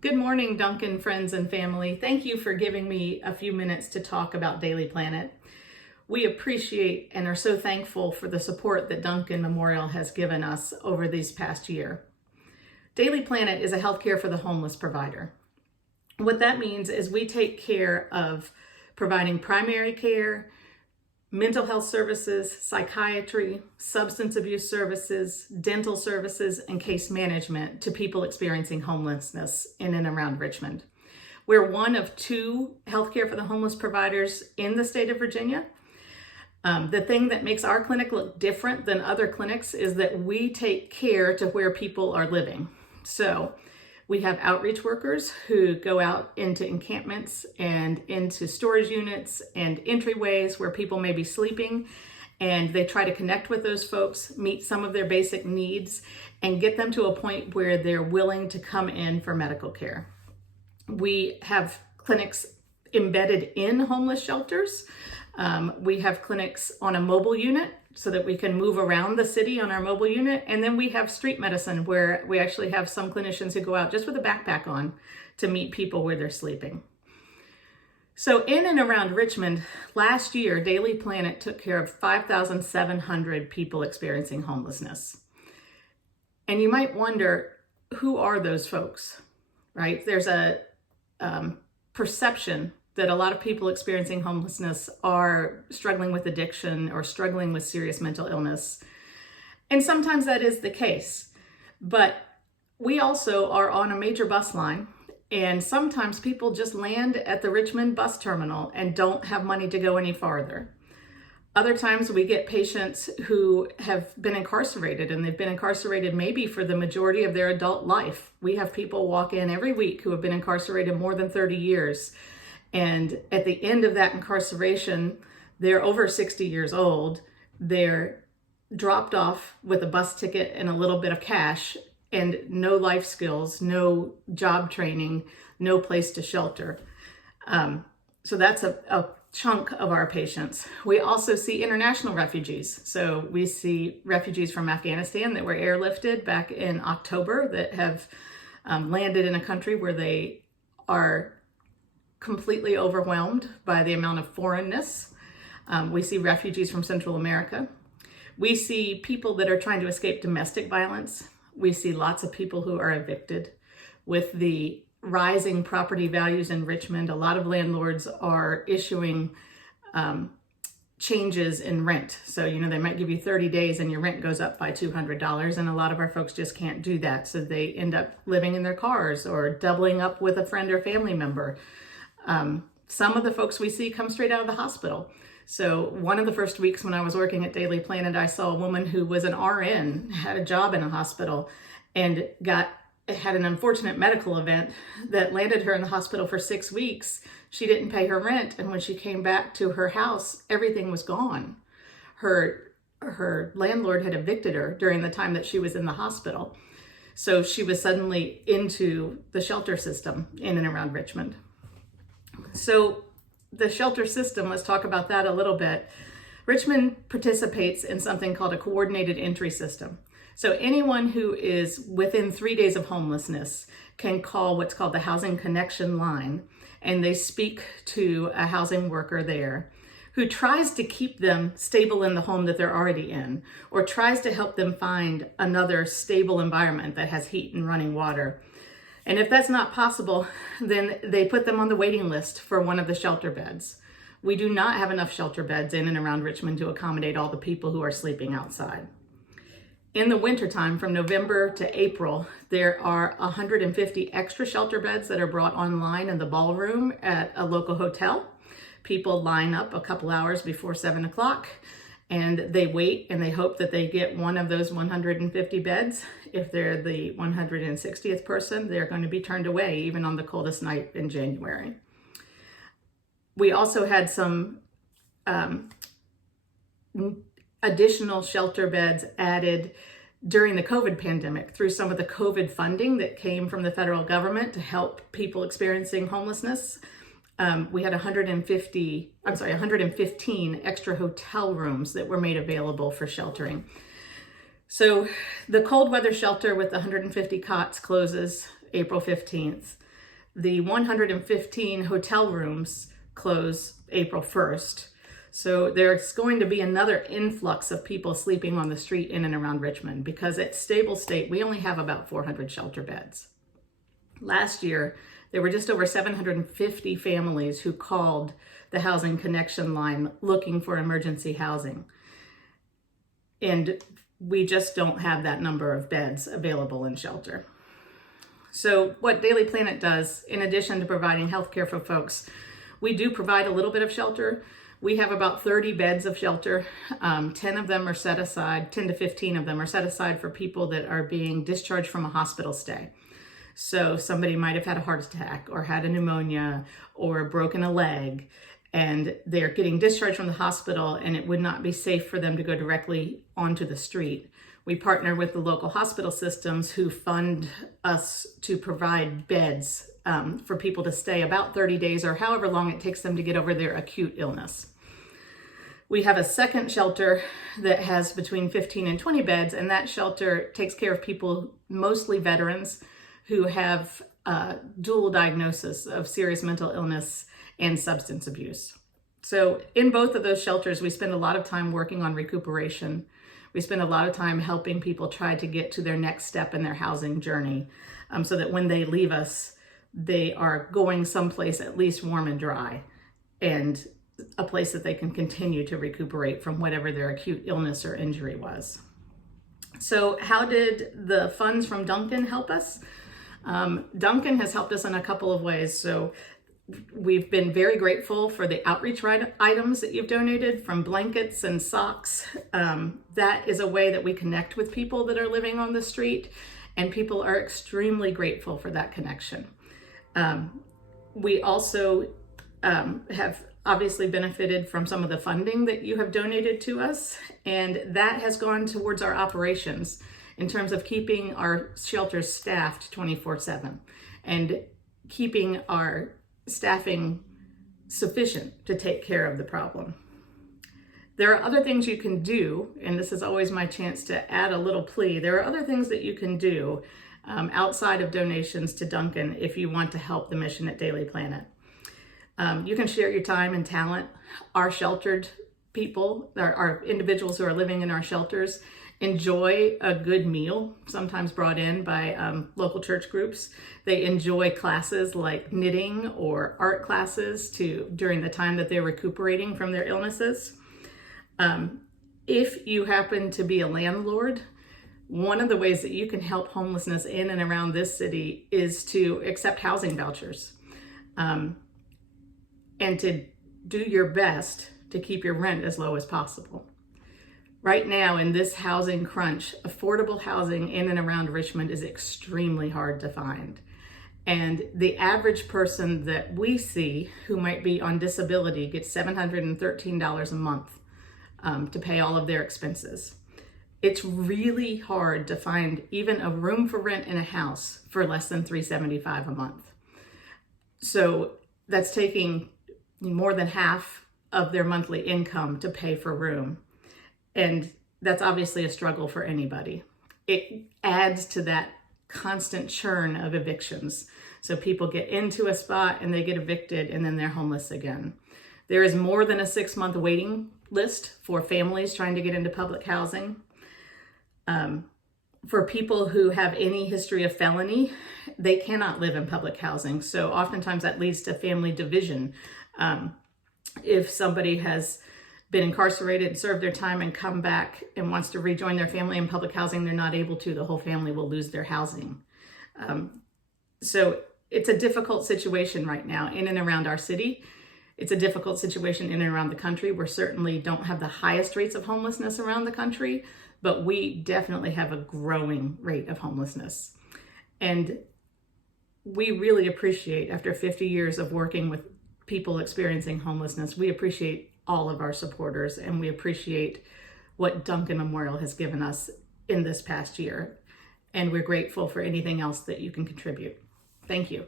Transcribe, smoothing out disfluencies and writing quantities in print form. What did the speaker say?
Good morning, Duncan, friends and family. Thank you for giving me a few minutes to talk about Daily Planet. We appreciate and are so thankful for the support that Duncan Memorial has given us over these past year. Daily Planet is a healthcare for the homeless provider. What that means is we take care of providing primary care, mental health services, psychiatry, substance abuse services, dental services, and case management to people experiencing homelessness in and around Richmond. We're one of two healthcare for the homeless providers in the state of Virginia. The thing that makes our clinic look different than other clinics is that we take care to where people are living. So we have outreach workers who go out into encampments and into storage units and entryways where people may be sleeping, and they try to connect with those folks, meet some of their basic needs, and get them to a point where they're willing to come in for medical care. We have clinics embedded in homeless shelters. We have clinics on a mobile unit so that we can move around the city on our mobile unit. And then we have street medicine where we actually have some clinicians who go out just with a backpack on to meet people where they're sleeping. So in and around Richmond, last year, Daily Planet took care of 5,700 people experiencing homelessness. And you might wonder, who are those folks, right? There's a perception that a lot of people experiencing homelessness are struggling with addiction or struggling with serious mental illness. And sometimes that is the case. But we also are on a major bus line, and sometimes people just land at the Richmond bus terminal and don't have money to go any farther. Other times we get patients who have been incarcerated, and they've been incarcerated maybe for the majority of their adult life. We have people walk in every week who have been incarcerated more than 30 years. And at the end of that incarceration, they're over 60 years old. They're dropped off with a bus ticket and a little bit of cash and no life skills, no job training, no place to shelter. So that's a chunk of our patients. We also see international refugees. So we see refugees from Afghanistan that were airlifted back in October that have landed in a country where they are completely overwhelmed by the amount of foreignness. We see refugees from Central America. We see people that are trying to escape domestic violence. We see lots of people who are evicted. With the rising property values in Richmond, a lot of landlords are issuing changes in rent. So, they might give you 30 days and your rent goes up by $200, and a lot of our folks just can't do that. So they end up living in their cars or doubling up with a friend or family member. Some of the folks we see come straight out of the hospital. So one of the first weeks when I was working at Daily Planet, I saw a woman who was an RN, had a job in a hospital, and had an unfortunate medical event that landed her in the hospital for 6 weeks. She didn't pay her rent, and when she came back to her house, everything was gone. Her landlord had evicted her during the time that she was in the hospital. So she was suddenly into the shelter system in and around Richmond. So the shelter system, let's talk about that a little bit. Richmond participates in something called a coordinated entry system. So anyone who is within 3 days of homelessness can call what's called the Housing Connection line, and they speak to a housing worker there who tries to keep them stable in the home that they're already in, or tries to help them find another stable environment that has heat and running water. And if that's not possible, then they put them on the waiting list for one of the shelter beds. We do not have enough shelter beds in and around Richmond to accommodate all the people who are sleeping outside. In the wintertime, from November to April, there are 150 extra shelter beds that are brought online in the ballroom at a local hotel. People line up a couple hours before 7 o'clock, and they wait and they hope that they get one of those 150 beds. If they're the 160th person, they're going to be turned away even on the coldest night in January. We also had some additional shelter beds added during the COVID pandemic through some of the COVID funding that came from the federal government to help people experiencing homelessness. We had 115 extra hotel rooms that were made available for sheltering. So the cold weather shelter with 150 cots closes April 15th. The 115 hotel rooms close April 1st. So there's going to be another influx of people sleeping on the street in and around Richmond, because at stable state, we only have about 400 shelter beds. Last year, there were just over 750 families who called the Housing Connection line looking for emergency housing. And we just don't have that number of beds available in shelter. So what Daily Planet does, in addition to providing healthcare for folks, we do provide a little bit of shelter. We have about 30 beds of shelter. 10 of them are set aside, 10 to 15 of them are set aside for people that are being discharged from a hospital stay. So somebody might have had a heart attack or had a pneumonia or broken a leg, and they're getting discharged from the hospital, and it would not be safe for them to go directly onto the street. We partner with the local hospital systems who fund us to provide beds for people to stay about 30 days or however long it takes them to get over their acute illness. We have a second shelter that has between 15 and 20 beds, and that shelter takes care of people, mostly veterans, who have dual diagnosis of serious mental illness and substance abuse. So in both of those shelters, we spend a lot of time working on recuperation. We spend a lot of time helping people try to get to their next step in their housing journey, so that when they leave us, they are going someplace at least warm and dry, and a place that they can continue to recuperate from whatever their acute illness or injury was. So how did the funds from Duncan help us? Duncan has helped us in a couple of ways. So we've been very grateful for the outreach items that you've donated, from blankets and socks. That is a way that we connect with people that are living on the street, and people are extremely grateful for that connection. We also have obviously benefited from some of the funding that you have donated to us, and that has gone towards our operations in terms of keeping our shelters staffed 24/7 and keeping our staffing sufficient to take care of the problem. There are other things you can do, and this is always my chance to add a little plea. There are other things that you can do outside of donations to Duncan if you want to help the mission at Daily Planet. You can share your time and talent. Our sheltered people, our individuals who are living in our shelters, enjoy a good meal, sometimes brought in by local church groups. They enjoy classes like knitting or art classes during the time that they're recuperating from their illnesses. If you happen to be a landlord, one of the ways that you can help homelessness in and around this city is to accept housing vouchers, and to do your best to keep your rent as low as possible. Right now, in this housing crunch, affordable housing in and around Richmond is extremely hard to find. And the average person that we see who might be on disability gets $713 a month to pay all of their expenses. It's really hard to find even a room for rent in a house for less than $375 a month. So that's taking more than half of their monthly income to pay for room. And that's obviously a struggle for anybody. It adds to that constant churn of evictions. So people get into a spot and they get evicted, and then they're homeless again. There is more than a 6-month waiting list for families trying to get into public housing. For people who have any history of felony, they cannot live in public housing. So oftentimes that leads to family division. If somebody has been incarcerated, served their time, and come back and wants to rejoin their family in public housing, they're not able to. The whole family will lose their housing. So it's a difficult situation right now in and around our city. It's a difficult situation in and around the country. We certainly don't have the highest rates of homelessness around the country, but we definitely have a growing rate of homelessness. And we really appreciate, after 50 years of working with people experiencing homelessness, we appreciate all of our supporters, and we appreciate what Duncan Memorial has given us in this past year. And we're grateful for anything else that you can contribute. Thank you.